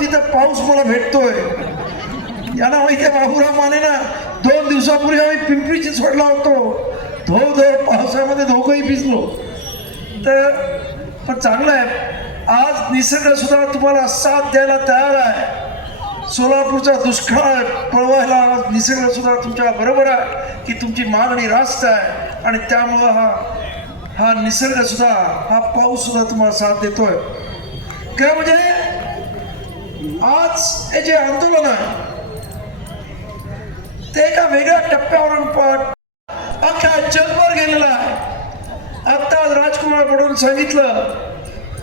तिथं पाऊस मला भेटतोय. यांना माहिती आहे बाबूराव माने ना 2 दिवसापूर्वी आम्ही पिंपरी चिंचवडला होतो. धो पावसामध्ये दोघंही भिजलो. तर पण चांगलं आहे, आज निसर्ग सुद्धा तुम्हाला साथ द्यायला तयार आहे. सोलापूरचा दुष्काळ पळवायला निसर्ग सुद्धा तुमच्या बरोबर आहे की तुमची मागणी रास्त आहे. आणि त्यामुळं हा निसर्ग सुद्धा, हा पाऊस सुद्धा तुम्हाला साथ देतोय. काय म्हणजे आज हे जे आंदोलन आहे ते एका वेगळ्या टप्प्यावरून अख्ख्या जगभर गेलेलं आहे. आता राजकुमार पडून सांगितलं,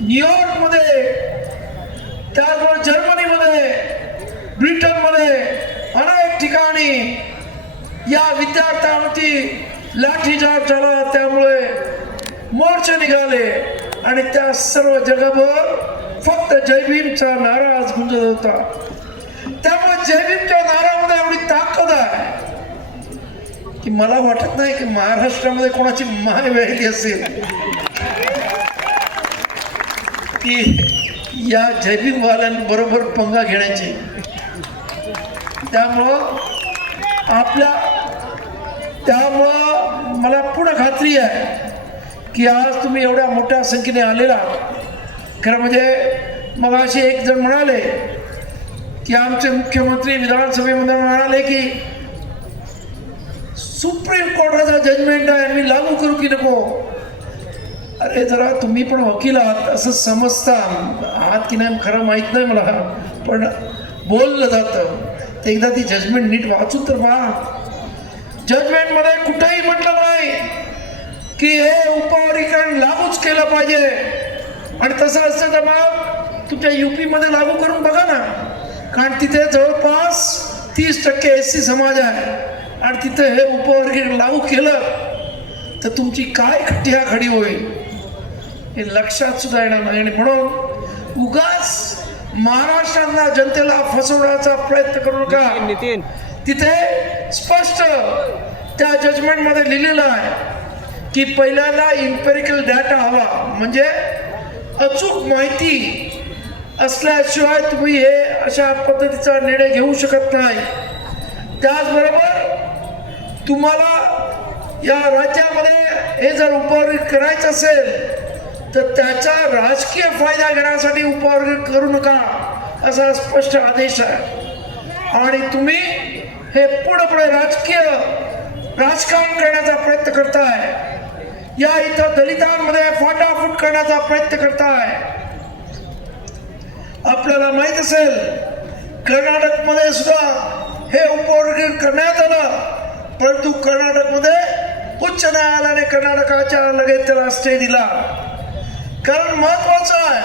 न्यूयॉर्कमध्ये, त्याचबरोबर जर्मनीमध्ये, ब्रिटनमध्ये अनेक ठिकाणी या विद्यार्थ्यांवरती लाठीचार्ज झाला. त्यामुळे मोर्चे निघाले आणि त्या सर्व जगभर फक्त जय भीमचा नारा आज गुंजत होता. त्यामुळे जय भीमच्या नारामध्ये एवढी ताकद आहे की मला वाटत नाही की महाराष्ट्रामध्ये कोणाची माय वेळली असेल की या जय भीमवाल्यांबरोबर पंगा घेण्याची. त्यामुळं मला पूर्ण खात्री आहे की आज तुम्ही एवढ्या मोठ्या संख्येने आलेला. खरं म्हणजे मग असे एक जण म्हणाले की आमचे मुख्यमंत्री विधानसभेमध्ये म्हणाले की सुप्रीम कोर्टाचा जजमेंट आहे, मी लागू करू की नको. अरे जरा तुम्ही पण वकील आहात असं समजता आहात की नाही खरं माहीत नाही मला, पण बोललं जातं. ते एकदा ती जजमेंट नीट वाचून तर पहा. जजमेंटमध्ये कुठेही म्हटलं नाही की हे उपवर्गीकरण लागूच केलं पाहिजे. आणि तसं असतं तर मग तुमच्या UP-मध्ये लागू करून बघा ना, कारण तिथे जवळपास 30% SC समाज आहे आणि तिथे हे उपवर्गीकरण लागू केलं तर तुमची काय खट्टी होईल हे लक्षात सुद्धा येणार नाही. आणि म्हणून उगाच महाराष्ट्रातल्या जनतेला फसवण्याचा प्रयत्न करू नका. तिथे स्पष्ट त्या जजमेंटमध्ये लिहिलेलं आहे की पहिल्यांदा इम्पेरिकल डाटा हवा, म्हणजे अचूक माहिती असल्याशिवाय तुम्ही हे अशा पद्धतीचा निर्णय घेऊ शकत नाही. त्याचबरोबर तुम्हाला या राज्यामध्ये हे जर उपवर्गीकरण करायचं असेल तर त्याचा राजकीय फायदा घेण्यासाठी उपवर्गीकरण करू नका असा स्पष्ट आदेश आहे. आणि तुम्ही हे पुढे राजकारण करण्याचा प्रयत्न करताय. या इथं दलितांमध्ये फाटाफूट करण्याचा प्रयत्न करताय. आपल्याला माहित असेल कर्नाटकमध्ये सुद्धा हे उपवर्गीकरण करण्यात आलं, परंतु कर्नाटकमध्ये उच्च न्यायालयाने कर्नाटकाच्या लगेच त्याला स्टे दिला. कारण महत्वाचं आहे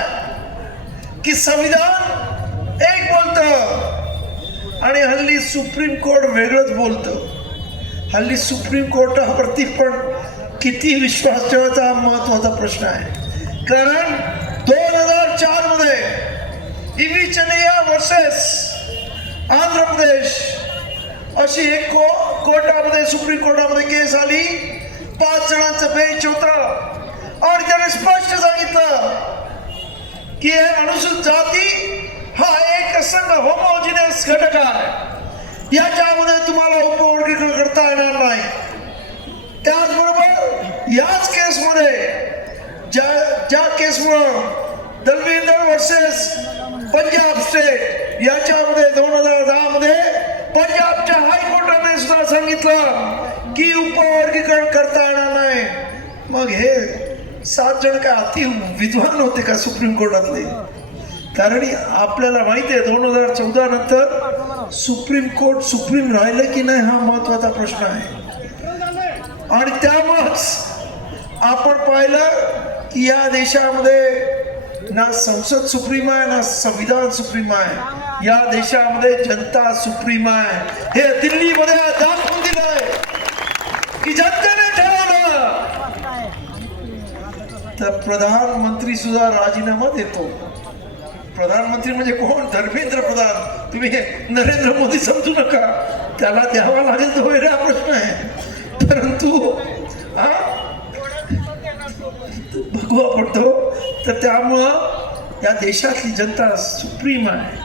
की संविधान एक बोलतं आणि हल्ली सुप्रीम कोर्ट वेगळंच बोलतं. हल्ली सुप्रीम कोर्टावरती पण किती विश्वास ठेवायचा हा महत्वाचा प्रश्न आहे. कारण 2004 मध्ये इवी चनिया वर्सेस आंध्र प्रदेश अशी एक कोर्टामध्ये, सुप्रीम कोर्टामध्ये केस आली. 5 जणांचं बेंच होतं आणि त्याने स्पष्ट सांगितलं की हे अनुसूचित जाती हा एक असंग होमोजिनियस घटक आहे, याच्यामध्ये तुम्हाला उपवर्गीकरण करता येणार नाही. त्याचबरोबर याच केसमध्ये ज्या केसमुळं दलविंदर वर्सेस पंजाब स्टेट याच्यामध्ये 2010 मध्ये पंजाबच्या हायकोर्टाने सुद्धा सांगितलं की उपवर्गीकरण करता येणार नाही. मग हे 7 जण काय अति विद्वान होते का सुप्रीम कोर्टातले? कारण आपल्याला माहिती आहे 2014 नंतर सुप्रीम कोर्ट सुप्रीम राहिलं की नाही हा महत्वाचा प्रश्न आहे. आणि त्यामुळेच आपण पाहिलं की या देशामध्ये ना संसद सुप्रीम आहे ना संविधान सुप्रीम आहे. या देशामध्ये जनता सुप्रीम आहे. हे दिल्लीमध्ये दाखवून दिलंय की जनतेने ठरवलं तर प्रधानमंत्री सुद्धा राजीनामा देतो. प्रधानमंत्री म्हणजे कोण? धर्मेंद्र प्रधान. तुम्ही नरेंद्र मोदी समजू नका, त्याला द्यावा लागेल तो वेगळा प्रश्न आहे. परंतु भगवा पडतो. तर त्यामुळं या देशातली जनता सुप्रीम आहे.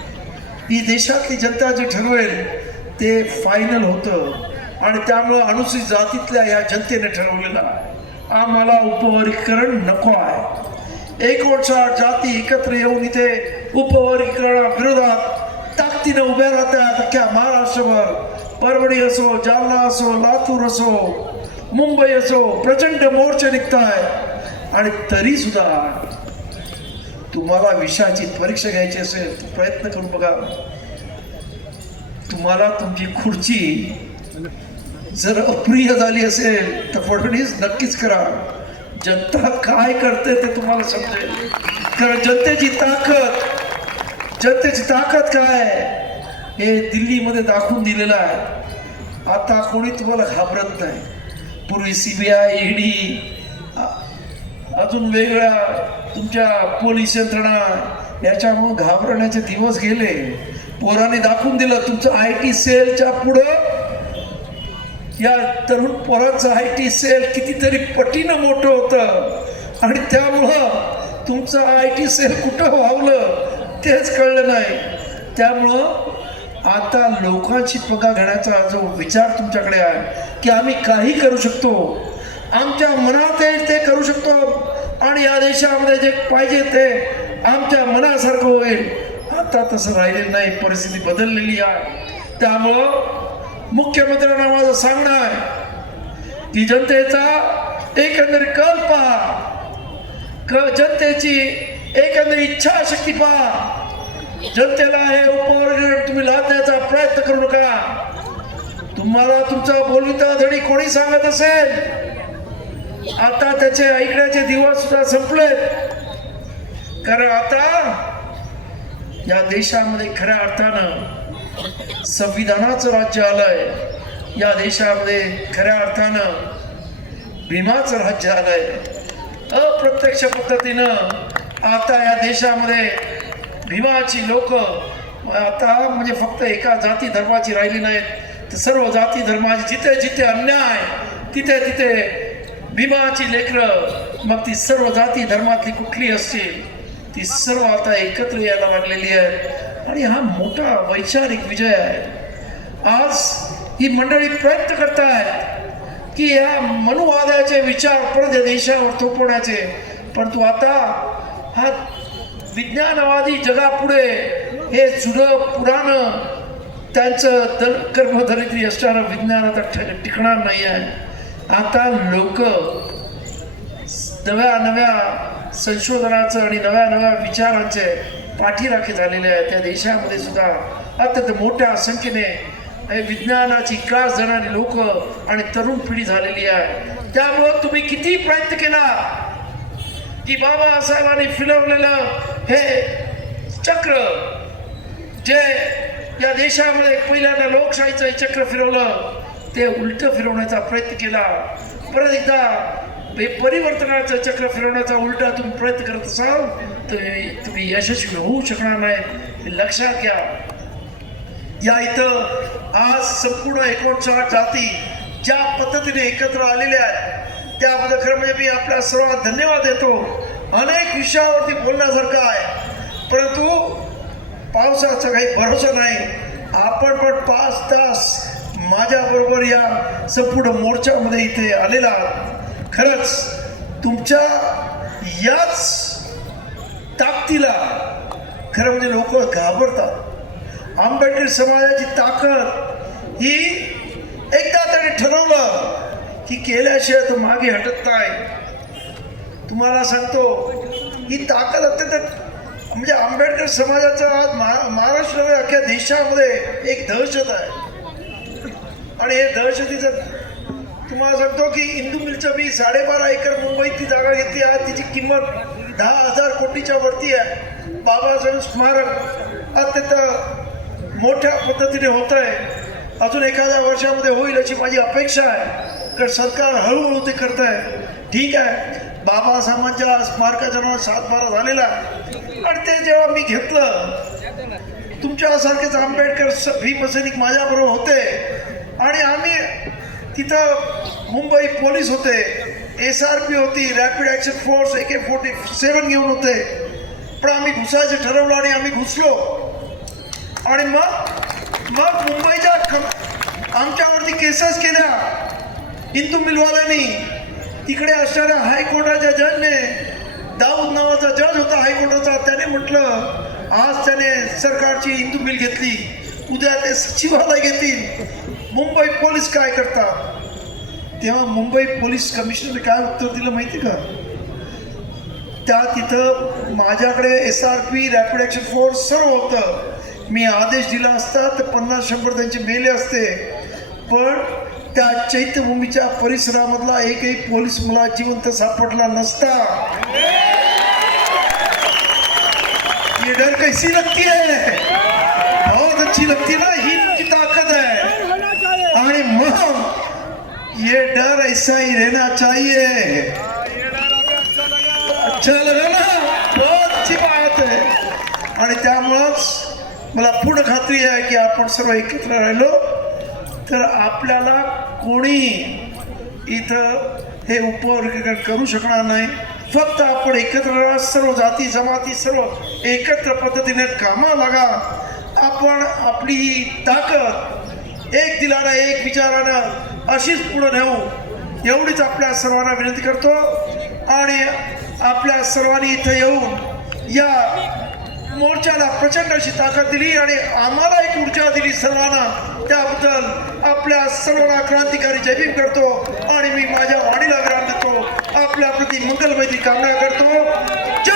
ही देशातली जनता जे ठरवेल ते फायनल होतं आणि त्यामुळं अनुसूचित जातीतल्या या जनतेने ठरवलेलं आहे आम्हाला उपवर्गीकरण नको आहे. 59 जाती एकत्र येऊन इथे उपवर्गीकरणाविरोधात ताकदीनं उभ्या राहतात. अख्ख्या महाराष्ट्रभर परभणी असो, जालना असो, लातूर असो, मुंबई असो, प्रचंड मोर्चे निघत आहेत. आणि तरी सुद्धा तुम्हाला विषयाची परीक्षा घ्यायची असेल तर प्रयत्न करून बघा. तुम्हाला तुमची खुर्ची जर अप्रिय झाली असेल तर फडणवीस नक्कीच करा. जनता काय करते ते तुम्हाला समजेल. कारण जनतेची ताकद काय हे दिल्लीमध्ये दाखवून दिलेलं आहे. आता कोणी तुम्हाला घाबरत नाही. पूर्वी CBI, ED, अजून वेगळ्या तुमच्या पोलीस यंत्रणा याच्यामुळे घाबरण्याचे दिवस गेले. पोराने दाखवून दिलं तुमचं IT सेलच्या पुढं या तरुण पोरांचं IT सेल कितीतरी पटीनं मोठं होतं आणि त्यामुळं तुमचं IT सेल कुठं व्हावलं तेच कळलं नाही. त्यामुळं आता लोकांची पगा घेण्याचा जो विचार तुमच्याकडे आहे की आम्ही काही करू शकतो, आमच्या मनात येईल ते करू शकतो आणि या देशामध्ये जे पाहिजे ते आमच्या मनासारखं होईल, आता तसं राहिलेलं नाही. परिस्थिती बदललेली आहे. त्यामुळं मुख्यमंत्र्यांना माझं सांगणं आहे की जनतेचा एकंदरीत कल पहा, जनतेची एकंदरीत इच्छाशक्ती पहा. जनतेला हे उपवर्गीकरण तुम्ही लादण्याचा प्रयत्न करू नका. तुम्हाला तुमचा बोलविता धडी कोणी सांगत असेल आता त्याचे ऐकण्याचे दिवस सुद्धा संपलेत. कारण आता या देशामध्ये खऱ्या अर्थानं संविधानाचं राज्य आलंय. या देशामध्ये खऱ्या अर्थानं भीमाचं राज्य आलंय. अप्रत्यक्ष पद्धतीनं आता या देशामध्ये भीमाची लोक आता म्हणजे फक्त एका जाती धर्माची राहिली नाहीत तर सर्व जाती धर्माची जिथे जिथे अन्याय तिथे तिथे भीमाची लेकरं, मग ती सर्व जाती धर्मातली कुठली असतील ती सर्व आता एकत्र यायला लागलेली आहेत. आणि हा मोठा वैचारिक विजय आहे. आज ही मंडळी प्रयत्न करतायत की या मनुवादाचे विचार परत या देशावर थोपवण्याचे, परंतु आता हा विज्ञानवादी जगापुढे हे जुनं पुराण त्यांचं कर्मधरित्री असणारं विज्ञान आता टिकणार नाही आहे. आता लोक नव्या नव्या संशोधनाचं आणि नव्या नव्या विचारांचे पाठीराखे झालेले आहेत. त्या देशामध्ये सुद्धा अत्यंत मोठ्या संख्येने विज्ञानाची क्लास जाणारी लोक आणि तरुण पिढी झालेली आहे. त्यामुळं तुम्ही किती प्रयत्न केला की बाबासाहेबांनी फिरवलेलं हे चक्र, जे या देशामध्ये पहिल्यांदा लोकशाहीचं हे चक्र फिरवलं ते उलट फिरवण्याचा प्रयत्न केला. परत एकदा परिवर्तनाचं चक्र फिरवण्याचा उलटा तुम्ही प्रयत्न करत असाल तर तुम्ही यशस्वी होऊ शकणार नाही, हे लक्षात घ्या. या इथं आज संपूर्ण 59 जाती ज्या पद्धतीने एकत्र आलेल्या आहेत त्याबद्दल खरं म्हणजे मी आपल्या सर्वांना धन्यवाद देतो. अनेक विषयावरती बोलण्यासारखं आहे, परंतु पावसाचा काही भरोसा नाही. आपण पण 5 तास माझ्याबरोबर या संपूर्ण मोर्चामध्ये इथे आलेला आहात. खरंच तुमच्या याच ताकदीला खरं म्हणजे लोक घाबरतात. आंबेडकर समाजाची ताकद ही एकदा तरी ठरवलं की केल्याशिवाय तो मागे हटत नाही. तुम्हाला सांगतो ही ताकद अत्यंत म्हणजे आंबेडकर समाजाचं आज महाराष्ट्रामध्ये अख्ख्या देशामध्ये एक दहशत आहे. आणि हे दहशतीचं तुम्हाला सांगतो की इंदू मिलचं मी 12.5 एकर मुंबईत ती जागा घेतली आहे. तिची किंमत 10,000 कोटीच्या वरती आहे. बाबासाहेब स्मारक अत्यंत मोठ्या पद्धतीने होत आहे. अजून एखाद्या वर्षामध्ये होईल अशी माझी अपेक्षा आहे, कारण सरकार हळूहळू ते करत आहे. ठीक आहे, बाबासाहेबांच्या स्मारकाच्या नावात 7-12 झालेला आणि ते जेव्हा मी घेतलं तुमच्यासारखेच आंबेडकर भीम सैनिक माझ्याबरोबर होते आणि आम्ही तिथं मुंबई पोलीस होते, SRP होती, रॅपिड ॲक्शन फोर्स AK-47 घेऊन होते. पण आम्ही घुसायचं ठरवलं आणि आम्ही घुसलो आणि मग मुंबईच्या आमच्यावरती केसेस केल्या हिंदू मिलवाल्यांनी. तिकडे असणाऱ्या हायकोर्टाच्या जजने, दाऊद नावाचा जज होता हायकोर्टाचा, त्याने म्हटलं आज त्याने सरकारची हिंदू मिल घेतली, उद्या ते सचिवालय घेतील. मुंबई पोलीस काय करतात? तेव्हा मुंबई पोलीस कमिशनरने काय उत्तर दिलं माहिती का? त्या तिथं माझ्याकडे SRP रॅपिड ॲक्शन फोर्स सर्व होतं. मी आदेश दिला असता तर 50-100 त्यांचे मेले असते. पण त्या चैत्यभूमीच्या परिसरामधला एकही पोलीस मला जिवंत सापडला नसता. ये डर कैसी लगती है? बहुत अच्छी लगती ना, ही की ताकत है. आणि मग ये डर ऐसा ही रहना चाहिए. अच्छा लगा ना? बहुत अच्छी बात है. आणि त्यामुळंच मला पूर्ण खात्री आहे की आपण सर्व एकत्र राहिलो तर आपल्याला कोणी इथं हे उपवर्गीकरण करू शकणार नाही. फक्त आपण एकत्र राहा, सर्व जाती जमाती सर्व एकत्र पद्धतीने कामाला लागा. आपण आपली ही ताकद एक दिलानं एक विचारानं अशीच पुढे नेऊ, एवढीच आपल्या सर्वांना विनंती करतो. आणि आपल्या सर्वांनी इथं येऊन या मोर्चाला प्रचंड अशी ताकद दिली आणि आम्हाला एक ऊर्जा दिली सर्वांना. त्याबद्दल आपल्या सर्वांना क्रांतिकारी जय भीम करतो आणि मी माझ्या वाणीला विराम देतो. आपल्या प्रति मंगलमैत्री कामना करतो.